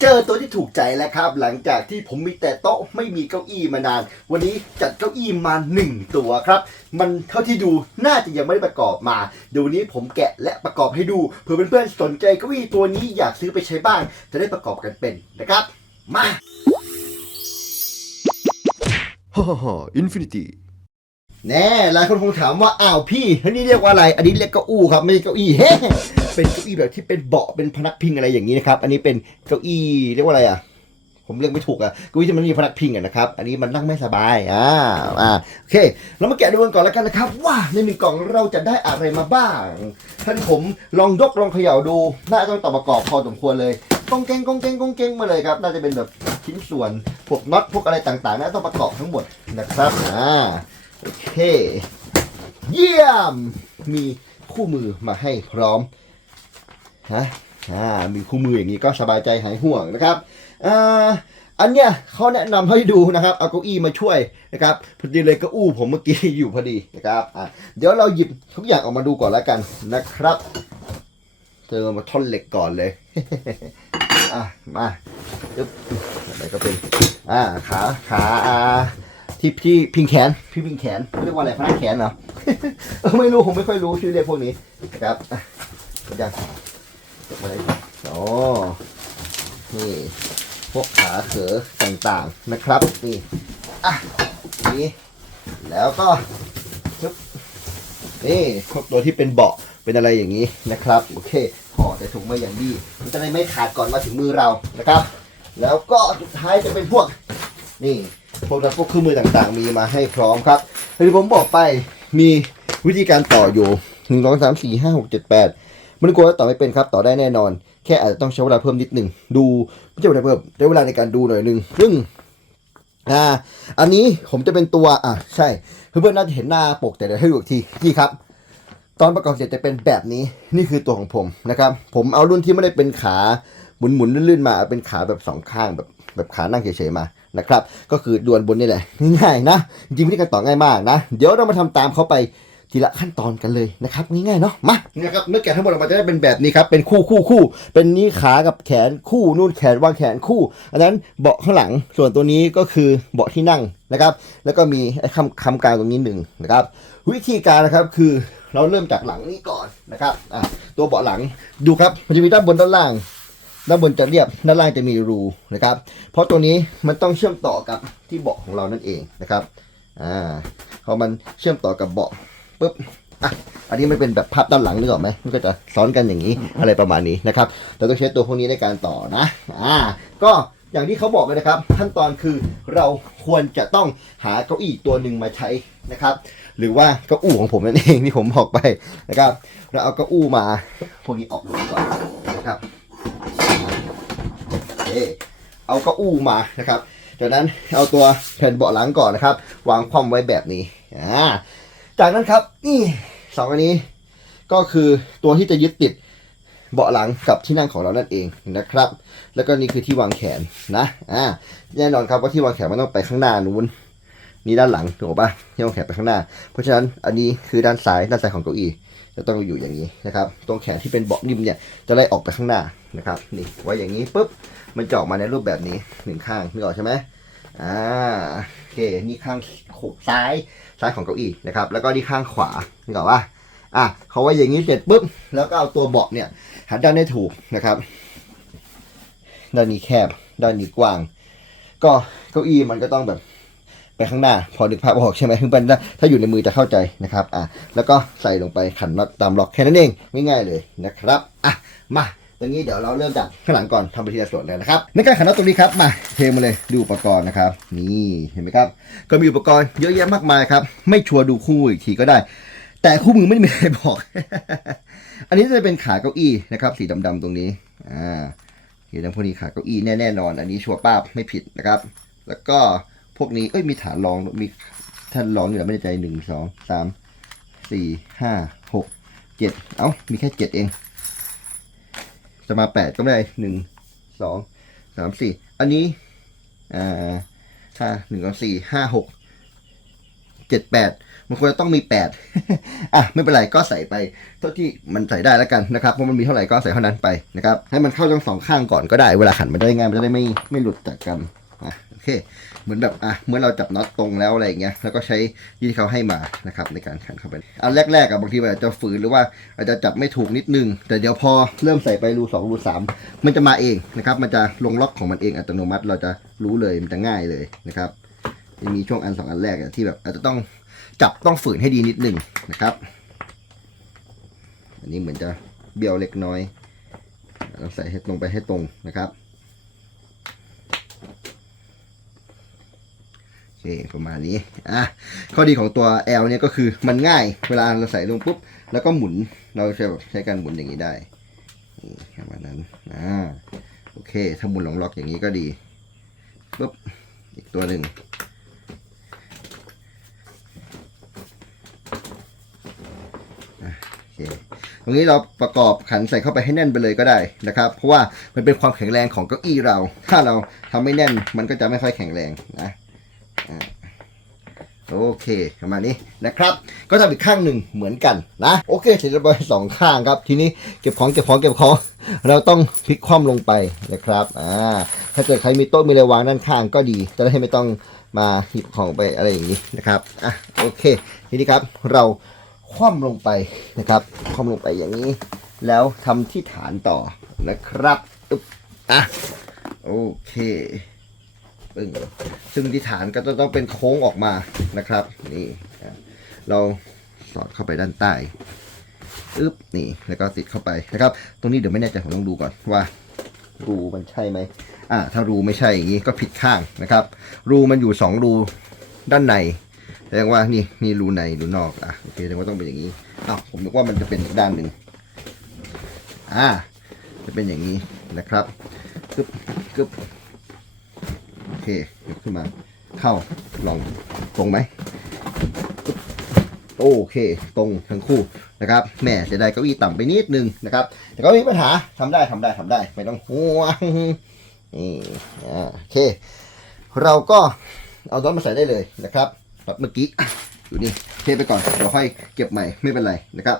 เจอตัวที่ถูกใจแล้วครับ หลังจากที่ผมมีแต่โต๊ะไม่มีเก้าอี้มานาน วันนี้จัดเก้าอี้มาหนึ่งตัวครับ มันเท่าที่ดูน่าจะยังไม่ได้ประกอบมาเดี๋ยววันนี้ผมแกะและประกอบให้ดูเผื่อเพื่อนๆสนใจเก้าอี้ตัวนี้อยากซื้อไปใช้บ้าง จะได้ประกอบกันเป็นนะครับ มาฮ่าฮ่าฮ่าอินฟินิตี้แน่หลายคนคงถามว่าอ้าวพี่อันนี้เรียกว่าอะไร อันนี้เรียกเก้าอี้ครับไม่ใช่เก้าอี้เฮ้ เป็นเก้าอี้แบบที่เป็นเบาะเป็นพนักพิงอะไรอย่างนี้นะครับ อันนี้เป็นเก้าอี้เรียกว่าอะไรอะ ผมเรียกไม่ถูกอะเก้าอี้ที่มันมีพนักพิงอะนะครับ อันนี้มันนั่งไม่สบายอ่าอ่าโอเคเรามาแกะดูกันก่อนแล้วกันนะครับ ว่าในหนึ่งกล่องเราจะได้อะไรมาบ้าง ท่านผมลองยกลองเขย่าดูน่าจะต้องต่อประกอบพอสมควรเลยกองแกงกองแกงกองแกงมาเลยครับ น่าจะเป็นแบบชิ้นส่วนพวกน็อตพวกอะไรต่างๆน่าต้องประกอบทั้งหมดนะครับอ่าโอเค เยี่ยม มีคู่มือมาให้พร้อม ฮะอ่ามีคู่มืออย่างนี้ก็สบายใจหายห่วงนะครับอ่าอันเนี้ยเขาแนะนำให้ดูนะครับเอาเก้าอี้มาช่วยนะครับพอดีเลยก้าอู้ผมเมื่อกี้อยู่พอดีนะครับอะเดี๋ยวเราหยิบทุกอย่างออกมาดูก่อนแล้วกันนะครับเจอมาท่อนเหล็กก่อนเลยอะมาปึ๊บอะไรก็เป็นอ่าขาขาอ่าที่ที่พิงแขนพี่พิงแขนเรียกว่าอะไรพนักแขนเหรอไม่รู้ผมไม่ค่อยรู้ชื่อเรียกพวกนี้นะครับอะยัง มาเลยอ๋อนี่พวกขาเขอต่างๆนะครับนี่อะนี่แล้วก็ชึบนี่พวกตัวที่เป็นเบาะเป็นอะไรอย่างนี้นะครับโอเคห่อแต่ถุงมาอย่างดีมันจะได้ไม่ขาดก่อนมาถึงมือเรานะครับ แล้วก็สุดท้ายจะเป็นพวกนี่พวกนั้นพวกเครื่องมือต่างๆ มีมาให้พร้อมครับที่ผมบอกไปมีวิธีการต่ออยู่หนึ่งสองสามสี่ห้าหกเจ็ดแปด มันกลัวว่าต่อไม่เป็นครับต่อได้แน่นอน แค่อาจจะต้องใช้เวลาเพิ่มนิดหนึ่งดูไม่ใช่เวลาเพิ่มใช้เวลาในการดูหน่อยหนึ่งซึ่งอ่าอันนี้ผมจะเป็นตัวอะใช่เพื่อนๆน่าจะเห็นหน้าปกแต่เดี๋ยวให้ดูอีกทีนี่ครับ ตอนประกอบเสร็จจะเป็นแบบนี้นี่คือตัวของผมนะครับผมเอารุ่นที่ไม่ได้เป็นขาหมุนๆลื่นๆมาเป็นขาแบบสองข้างแบบแบบขานั่งเฉยๆมานะครับ ก็คือดวนบนนี่แหละง่ายๆนะจริงๆวิธีการต่อง่ายมากนะ เดี๋ยวเรามาทำตามเขาไป ทีละขั้นตอนกันเลยนะครับง่ายๆเนาะมานี่นะครับเมื่อแกะทั้งหมดออกมาจะได้เป็นแบบนี้ครับเป็นคู่คู่คู่เป็นนี้ขากับแขนคู่นู่นแขนวางแขนคู่ อันนั้นเบาะข้างหลังส่วนตัวนี้ก็คือเบาะที่นั่งนะครับ แล้วก็มีไอ้คำคำกลางตรงนี้หนึ่งนะครับ วิธีการนะครับคือเราเริ่มจากหลังนี้ก่อนนะครับอะตัวเบาะหลังดูครับมันจะมีด้านบนด้านล่างด้านบนจะเรียบด้านล่างจะมีรูนะครับ เพราะตัวนี้มันต้องเชื่อมต่อกับที่เบาะของเรานั่นเองนะครับอ่าพอมันเชื่อมต่อกับเบาะ ปุ๊บอะอันนี้มันเป็นแบบภาพด้านหลังนึกออกไหมมันก็จะซ้อนกันอย่างนี้อะไรประมาณนี้นะครับเราต้องใช้ตัวพวกนี้ในการต่อนะอ่าก็อย่างที่เขาบอกเลยนะครับ ขั้นตอนคือเราควรจะต้องหาเก้าอี้ตัวหนึ่งมาใช้นะครับ หรือว่าเก้าอู้ของผมนั่นเองที่ผมบอกไปนะครับเราเอาเก้าอู้มาพวกนี้ออกก่อนนะครับโอเคเอาเก้าอู้มานะครับจากนั้นเอาตัวแผ่นเบาะหลังก่อนนะครับ วางคว่ำไว้แบบนี้อ่า จากนั้นครับนี่สองอันนี้ก็คือตัวที่จะยึดติดเบาะหลังกับที่นั่งของเรานั่นเองนะครับ แล้วก็นี่คือที่วางแขนนะอ่าแน่นอนครับว่าที่วางแขนมันต้องไปข้างหน้านู้นนี่ด้านหลังถูกปะที่วางแขนไปข้างหน้า เพราะฉะนั้นอันนี้คือด้านซ้ายด้านซ้ายของเก้าอี้จะต้องอยู่อย่างนี้นะครับ ตรงแขนที่เป็นเบาะนิ่มเนี่ยจะไล่ออกไปข้างหน้านะครับนี่ไว้อย่างนี้ปุ๊บมันจะออกมาในรูปแบบนี้หนึ่งข้างนึกออกใช่ไหมอ่าโอเคนี่ข้างขบซ้าย ซ้ายของเก้าอี้นะครับ แล้วก็นี่ข้างขวานึกออกปะอะเขาไว้อย่างนี้เสร็จปุ๊บแล้วก็เอาตัวเบาะเนี่ยหันด้านให้ถูกนะครับ ด้านนี้แคบด้านนี้กว้าง ก็เก้าอี้มันก็ต้องแบบไปข้างหน้า พอนึกภาพออกใช่ไหมคือมันถ้าอยู่ในมือจะเข้าใจนะครับอะแล้วก็ใส่ลงไปขันน็อตตามล็อกแค่นั้นเองง่ายๆเลยนะครับอะมา ตรงนี้เดี๋ยวเราเริ่มจากข้างหลังก่อนทำไปทีละส่วนเลยนะครับในการขันน็อตตรงนี้ครับมาเทมาเลยดูอุปกรณ์นะครับ นี่เห็นไหมครับ ก็มีอุปกรณ์เยอะแยะมากมายครับไม่ชัวร์ดูคู่มืออีกทีก็ได้ แต่คู่มือไม่มีใครบอก อันนี้จะเป็นขาเก้าอี้นะครับสีดำๆตรงนี้อ่าเห็นพวกนี้ขาเก้าอี้แน่ๆนอน อันนี้ชัวร์ป้าบไม่ผิดนะครับ แล้วก็พวกนี้เอ้ยมีฐานรองมีท่านรองนี่แหละไม่ได้ใจหนึ่งสองสามสี่ห้าหกเจ็ดเอ้ามีแค่เจ็ดเอง จะมาแปดก็ไม่ได้หนึ่งสองสามสี่อันนี้อ่าถ้าหนึ่งสองสี่ห้าหกเจ็ดแปดมันควรจะต้องมีแปดอะไม่เป็นไรก็ใส่ไปเท่าที่มันใส่ได้แล้วกันนะครับเพราะมันมีเท่าไหร่ก็ใส่เท่านั้นไปนะครับให้มันเข้าทั้งสองข้างก่อนก็ได้เวลาขันมันได้ง่ายมันจะได้ไม่ไม่หลุดจากกันอะโอเค มือนแบบอะเมื่อเราจับน็อตตรงแล้วอะไรอย่างเงี้ยแล้วก็ใช้ที่เขาให้มานะครับในการขันเข้าไปอันแรกๆอะบางทีมันอาจจะฝืนหรือว่าอาจจะจับไม่ถูกนิดนึง แต่เดี๋ยวพอเริ่มใส่ไปรูสองรูสามมันจะมาเองนะครับ มันจะลงล็อกของมันเองอัตโนมัติ เราจะรู้เลยมันจะง่ายเลยนะครับมีช่วงอันสองอันแรกอะที่แบบอาจจะต้องจับต้องฝืนให้ดีนิดนึงนะครับ อันนี้เหมือนจะเบี้ยวเล็กน้อยเราใส่ให้ตรงไปให้ตรงนะครับ โอ เคประมาณนี้อะข้อดีของตัว L เนี่ยก็คือมันง่ายเวลาเราใส่ลงปุ๊บ แล้วก็หมุนเราใช้แบบใช้การหมุนอย่างนี้ได้นี่ประมาณนั้นอ่าโอเค ถ้าหมุนหลงล็อกอย่างนี้ก็ดีปุ๊บอีกตัวหนึ่งอะโอเคตรงนี้เราประกอบขันใส่เข้าไปให้แน่นไปเลยก็ได้นะครับ เพราะว่ามันเป็นความแข็งแรงของเก้าอี้เรา ถ้าเราทำไม่แน่นมันก็จะไม่ค่อยแข็งแรงนะ โอเคประมาณนี้นะครับ ก็ทำอีกข้างหนึ่งเหมือนกันนะ โอเคเสร็จเรียบร้อยสองข้างครับ ทีนี้เก็บของเก็บของเก็บของ เราต้องพลิกคว่ำลงไปนะครับ อ่า ถ้าเกิดใครมีโต๊ะมีอะไรวางด้านข้างก็ดี จะได้ไม่ต้องมาหยิบของไปอะไรอย่างนี้นะครับ อะ โอเค ทีนี้ครับเราคว่ำลงไปนะครับ คว่ำลงไปอย่างนี้ แล้วทำที่ฐานต่อนะครับอ๊บอะ โอเค ปึ้งซึ่งที่ฐานก็จะต้องเป็นโค้งออกมานะครับ นี่เราสอดเข้าไปด้านใต้อึ๊บนี่แล้วก็ติดเข้าไปนะครับ ตรงนี้เดี๋ยวไม่แน่ใจผมต้องดูก่อนว่า รูมันใช่ไหมอ่าถ้ารูไม่ใช่อย่างนี้ก็ผิดข้างนะครับ รูมันอยู่สองรูด้านในแสดงว่านี่นี่รูในรูนอกอะโอเคแสดงว่าต้องเป็นอย่างนี้อ้าวผมนึกว่ามันจะเป็นอีกด้านหนึ่งอ่าจะเป็นอย่างนี้นะครับกึบกึบ ยกขึ้นมา เข้าลองตรงไหมโอเค ตรงทั้งคู่นะครับแม่เสียดายเก้าอี้ต่ำไปนิดนึงนะครับ แต่ก็ไม่มีปัญหาทำได้ทำได้ทำได้ไม่ต้องห่วงนี่อ่าโอเค เราก็เอาน็อตมาใส่ได้เลยนะครับน็อตเมื่อกี้อยู่นี่เทไปก่อนเดี๋ยวค่อยเก็บใหม่ไม่เป็นไรนะครับ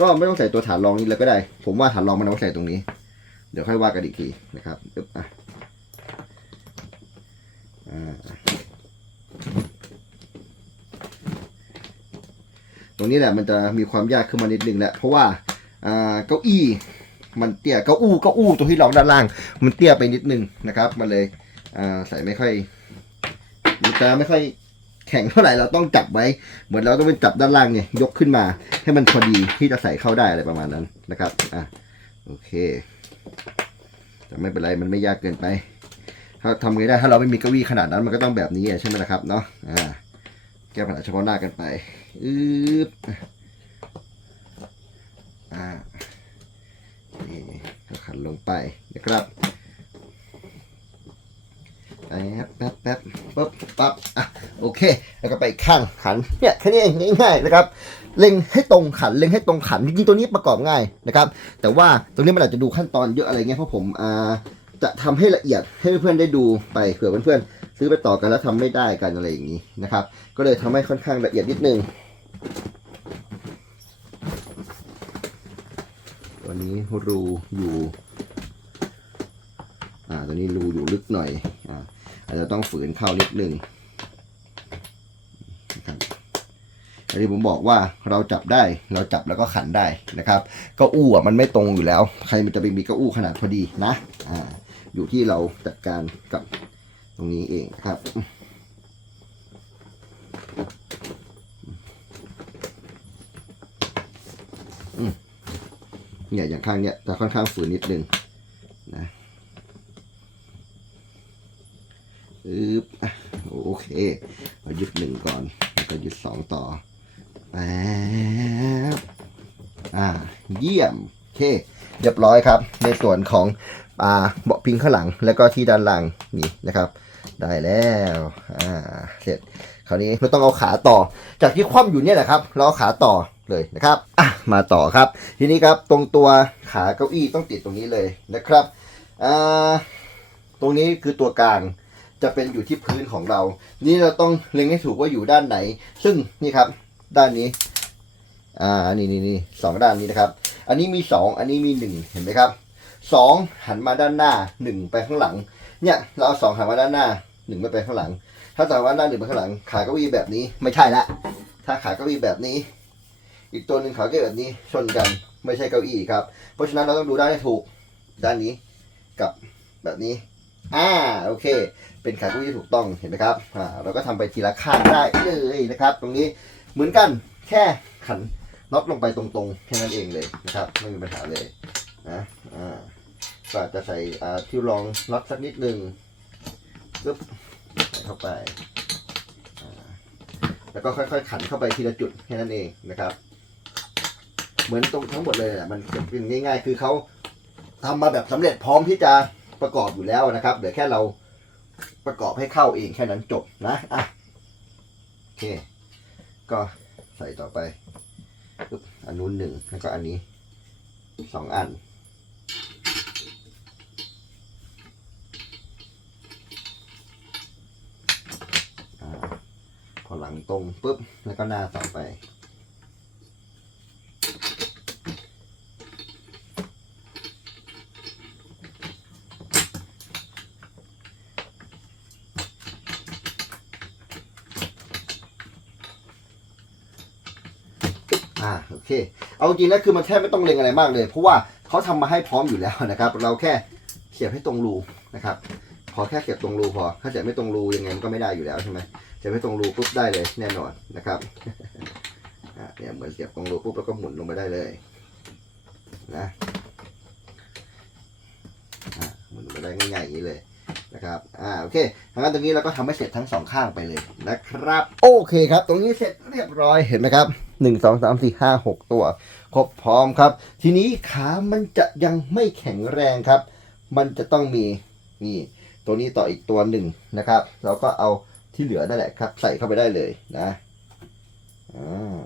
ก็ไม่ต้องใส่ตัวฐานรองนี้เลยก็ได้ ผมว่าฐานรองมันต้องใส่ตรงนี้ เดี๋ยวค่อยว่ากันอีกทีนะครับปึ๊บอะ ตรงนี้แหละมันจะมีความยากขึ้นมานิดนึงแหละเพราะว่าเก้าอี้มันเตี้ยเก้าอู้เก้าอู้ตัวที่รองด้านล่าง มันเตี้ยไปนิดนึงนะครับมันเลยใส่ไม่ค่อยมันจะไม่ค่อยแข็งเท่าไหร่เราต้องจับไว้ เหมือนเราต้องไปจับด้านล่างเนี่ยยกขึ้นมา ให้มันพอดีที่จะใส่เข้าได้อะไรประมาณนั้นนะครับอะโอเคแต่ไม่เป็นไรมันไม่ยากเกินไป ถ้าทำไงได้ถ้าเราไม่มีเก้าอี้ขนาดนั้นมันก็ต้องแบบนี้ใช่ไหมล่ะครับเนาะอ่าแก้ปัญหาเฉพาะหน้ากันไปอึ๊บอ่านี่ก็ขันลงไปนะครับแป๊บแป๊บแป๊บปุ๊บปั๊บอะโอเค แล้วก็ไปอีกข้างขันเนี่ยแค่นี้เองง่ายๆนะครับเล็งให้ตรงขันเล็งให้ตรงขันจริงๆตัวนี้ประกอบง่ายนะครับ แต่ว่าตรงนี้มันอาจจะดูขั้นตอนเยอะอะไรเงี้ยเพราะผมอ่า จะทำให้ละเอียดให้เพื่อนๆได้ดูไปเผื่อเพื่อนๆซื้อไปต่อกันแล้วทำไม่ได้กันอะไรอย่างนี้นะครับ ก็เลยทำให้ค่อนข้างละเอียดนิดนึงตัวนี้รูอยู่อ่าตัวนี้รูอยู่ลึกหน่อยอ่าอาจจะต้องฝืนเข้านิดนึงนะครับอันนี้ผมบอกว่าเราจับได้เราจับแล้วก็ขันได้นะครับก้าอู้อะมันไม่ตรงอยู่แล้ว ใครมันจะไปมีก้าอู้ขนาดพอดีนะอ่า อยู่ที่เราจัดการกับตรงนี้เองครับ เนี่ยอย่างข้างเนี้ยจะค่อนข้างฝืนนิดนึงนะอึ๊บอะโอเคเรายึดหนึ่งก่อนแล้วก็ยึดสองต่อแป๊บอ่า เยี่ยม เคเรียบร้อยครับ ในส่วนของอ่าเบาะพิงข้างหลัง แล้วก็ที่ด้านหล่างนี่นะครับ ได้แล้วอ่าเสร็จคราวนี้เราต้องเอาขาต่อ จากที่คว่ำอยู่เนี่ยแหละครับ เราเอาขาต่อเลยนะครับอะมาต่อครับ ทีนี้ครับตรงตัวขาเก้าอี้ต้องติดตรงนี้เลยนะครับอ่าตรงนี้คือตัวกลางจะเป็นอยู่ที่พื้นของเรา นี่เราต้องเล็งให้ถูกว่าอยู่ด้านไหน ซึ่งนี่ครับ ด้านนี้ อ่า นี่นี่นี่สองด้านนี้นะครับ อันนี้มีสองอันนี้มีหนึ่งเห็นไหมครับสองหันมาด้านหน้าหนึ่งไปข้างหลัง เนี่ยเราเอาสองหันมาด้านหน้าหนึ่งไม่ไปข้างหลัง ถ้าสองหันด้านหนึ่งไปข้างหลัง ขาเก้าอี้แบบนี้ไม่ใช่ละ ถ้าขาเก้าอี้แบบนี้ อีกตัวหนึ่งขาเก้าอี้แบบนี้ชนกันไม่ใช่เก้าอี้ครับ เพราะฉะนั้นเราต้องดูด้านให้ถูกด้านนี้กับแบบนี้อ่าโอเค เป็นขาเก้าอี้ถูกต้องเห็นไหมครับอ่าเราก็ทำไปทีละข้างได้เลยนะครับ ตรงนี้เหมือนกันแค่ขัน น็อตลงไปตรงๆแค่นั้นเองเลยนะครับไม่มีปัญหาเลยนะอ่าก็จจะใส่ที่รองน็อตสักนิดนึงปึ๊บใส่เข้าไป แล้วก็ค่อยๆ ขันเข้าไปทีละจุดแค่นั้นเองนะครับ เหมือนตรงทั้งหมดเลยแหละมันเป็นง่ายๆ คือเขาทำมาแบบสำเร็จพร้อมที่จะประกอบอยู่แล้วนะครับเดี๋ยวแค่เราประกอบให้เข้าเองแค่นั้นจบนะอะโอเค ก็ใส่ต่อไป อันนู้นหนึ่งแล้วก็อันนี้สองอันอพอหลังตรงปุ๊บ แล้วก็หน้าต่อไป อ่าโอเค เอาจริงนะคือมันแทบไม่ต้องเล็งอะไรมากเลย เพราะว่าเขาทำมาให้พร้อมอยู่แล้วนะครับ เราแค่เสียบให้ตรงรูนะครับขอแค่เสียบตรงรูพอ ถ้าเสียบไม่ตรงรูยังไงมันก็ไม่ได้อยู่แล้วใช่ไหมเสียบให้ตรงรูปุ๊บได้เลยแน่นอนนะครับเนี่ยเหมือนเสียบตรงรูปุ๊บแล้วก็หมุนลงไปได้เลยนะหมุนลงไปได้ง่ายๆอย่างนี้เลยนะครับ อ่า โอเคทางนั้นตรงนี้เราก็ทำให้เสร็จทั้งสองข้างไปเลยนะครับ โอเคครับ ตรงนี้เสร็จเรียบร้อย เห็นไหมครับ หนึ่งสองสามสี่ห้าหกตัว ครบพร้อมครับ ทีนี้ขามันจะยังไม่แข็งแรงครับ มันจะต้องมีนี่ตัวนี้ต่ออีกตัวหนึ่งนะครับ เราก็เอาที่เหลือนั่นแหละครับ ใส่เข้าไปได้เลยนะอ่า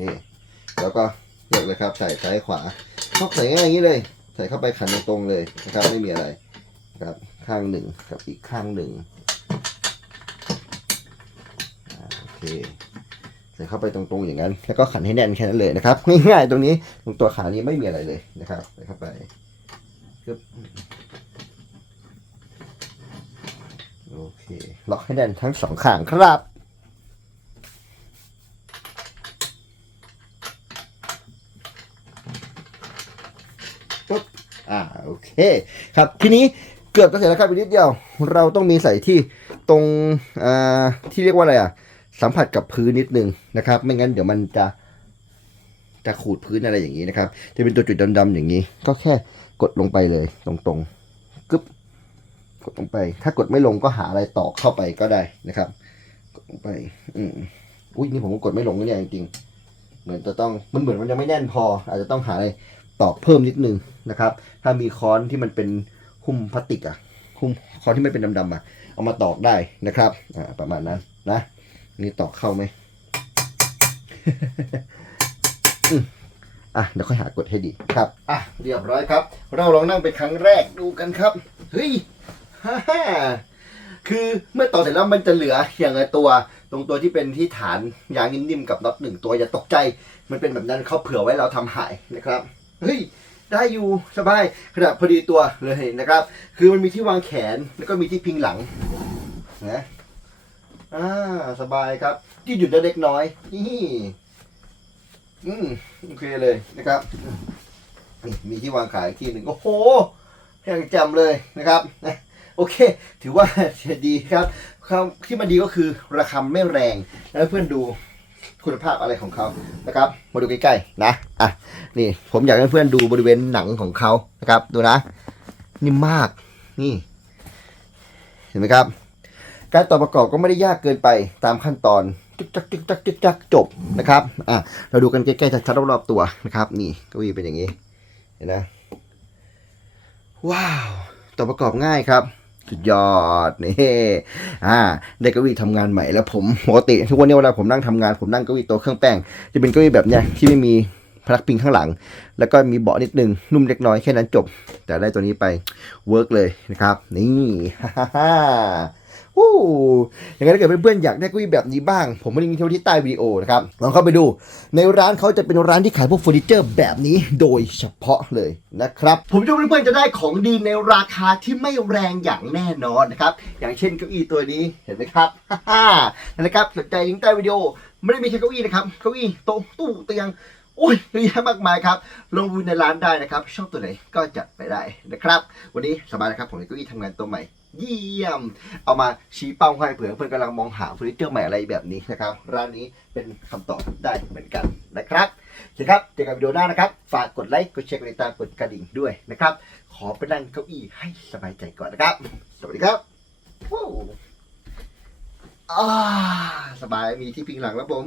นี่แล้วก็เลือกเลยครับ ใส่ซ้ายขวาเข้าใส่ง่ายอย่างนี้เลย ใส่เข้าไปขันตรงๆเลยนะครับ ไม่มีอะไรครับ ข้างหนึ่งกับอีกข้างหนึ่ง เคใส่เข้าไปตรงๆอย่างนั้น แล้วก็ขันให้แน่นแค่นั้นเลยนะครับ ง่ายๆตรงนี้ตรงตัวขานี้ไม่มีอะไรเลยนะครับใส่เข้าไปปึ๊บโอเคล็อกให้แน่นทั้งสองข้างครับปุ๊บอ่าโอเค ครับทีนี้เกือบจะเสร็จแล้วครับอีกนิดเดียว เราต้องมีใส่ที่ตรงอ่าที่เรียกว่าอะไรอะ สัมผัสกับพื้นนิดนึงนะครับ ไม่งั้นเดี๋ยวมันจะจะขูดพื้นอะไรอย่างนี้นะครับ จะเป็นตัวจุดดำๆอย่างนี้ ก็แค่กดลงไปเลย ตรงๆกึ๊บกดลงไป ถ้ากดไม่ลงก็หาอะไรตอกเข้าไปก็ได้นะครับ กดลงไป อืมอุ้ยนี่ผมก็กดไม่ลงนะเนี่ยจริงๆเหมือนจะต้องมันเหมือนมันยังไม่แน่นพอ อาจจะต้องหาอะไรตอกเพิ่มนิดนึงนะครับ ถ้ามีค้อนที่มันเป็นหุ้มพลาสติกอะหุ้มค้อนที่ไม่เป็นดำๆอะเอามาตอกได้นะครับอ่าประมาณนั้นนะ นี่ตอกเข้าไหมอืมอะเดี๋ยวค่อยหากดให้ดีครับ อะเรียบร้อยครับ เราลองนั่งเป็นครั้งแรกดูกันครับเฮ้ยฮ่าฮ่าคือเมื่อต่อเสร็จแล้วมันจะเหลืออย่างละตัว ตรงตัวที่เป็นที่ฐานยางนิ่มๆกับน็อตหนึ่งตัวอย่าตกใจ มันเป็นแบบนั้นเขาเผื่อไว้เราทำหายนะครับเฮ้ยได้อยู่สบายขนาดพอดีตัวเลยนะครับ คือมันมีที่วางแขนแล้วก็มีที่พิงหลังนะ อ่า สบายครับที่หยุดได้เล็กน้อยนี่อืมโอเคเลยนะครับนี่มีที่วางขายที่หนึ่งโอ้โหอย่างจ่มเลยนะครับนะโอเค ถือว่าดีครับครับที่มันดีก็คือราคาไม่แรง แล้วเพื่อนดูคุณภาพอะไรของเขานะครับ มาดูใกล้ๆนะอะนี่ผมอยากให้เพื่อนดูบริเวณหนังของเขานะครับ ดูนะ นิ่มมากนี่ เห็นไหมครับ การต่อประกอบก็ไม่ได้ยากเกินไปตามขั้นตอนจึกจักจึกจักจึกจักจบนะครับอะเราดูกันใกล้ๆชัดๆรอบๆตัวนะครับ นี่ก็วีเป็นอย่างนี้เห็นนะว้าวต่อประกอบง่ายครับสุดยอดนี่อ่าได้เก้าอี้ทำงานใหม่แล้วผมปกติทุกวันนี้เวลาผมนั่งทำงานผมนั่งเก้าอี้โต๊ะเครื่องแป้งจะเป็นเก้าอี้แบบเนี้ยที่ไม่มีพนักพิงข้างหลัง แล้วก็มีเบาะนิดนึงนุ่มเล็กน้อยแค่นั้นจบ แต่ได้ตัวนี้ไปเวิร์กเลยนะครับ นี่ฮ่าฮ่า วู้อย่างนั้นถ้าเกิดเพื่อนๆอยากได้เก้าอี้แบบนี้บ้าง ผมมาลิงก์ไว้ที่ใต้วิดีโอนะครับลองเข้าไปดู ในร้านเขาจะเป็นร้านที่ขายพวกเฟอร์นิเจอร์แบบนี้โดยเฉพาะเลยนะครับ ผมเชื่อว่าเพื่อนๆจะได้ของดีในราคาที่ไม่แรงอย่างแน่นอนนะครับ อย่างเช่นเก้าอี้ตัวนี้เห็นไหมครับฮ่านะครับสนใจลิงก์ใต้วิดีโอ ไม่ได้มีแค่เก้าอี้นะครับเก้าอี้โต๊ะตู้เตียงโอ้ยเยอะแยะมากมายครับ ลงวิวในร้านได้นะครับ ชอบตัวไหนก็จัดไปได้นะครับ วันนี้สบายนะครับ ผมมีเก้าอี้ทำงานตัวใหม่ เยี่ยม เอามาชี้เป้าให้เผื่อเพื่อนกำลังมองหาเฟอร์นิเจอร์ใหม่อะไรแบบนี้นะครับ ร้านนี้เป็นคำตอบได้เหมือนกันนะครับเคครับเจอกันวิดีโอหน้านะครับ ฝากกดไลค์ กดแชร์ กดติดตาม กดกระดิ่งด้วยนะครับ ขอไปนั่งเก้าอี้ให้สบายใจก่อนนะครับ สวัสดีครับวู้อ่าสบายมีที่พิงหลังแล้วผม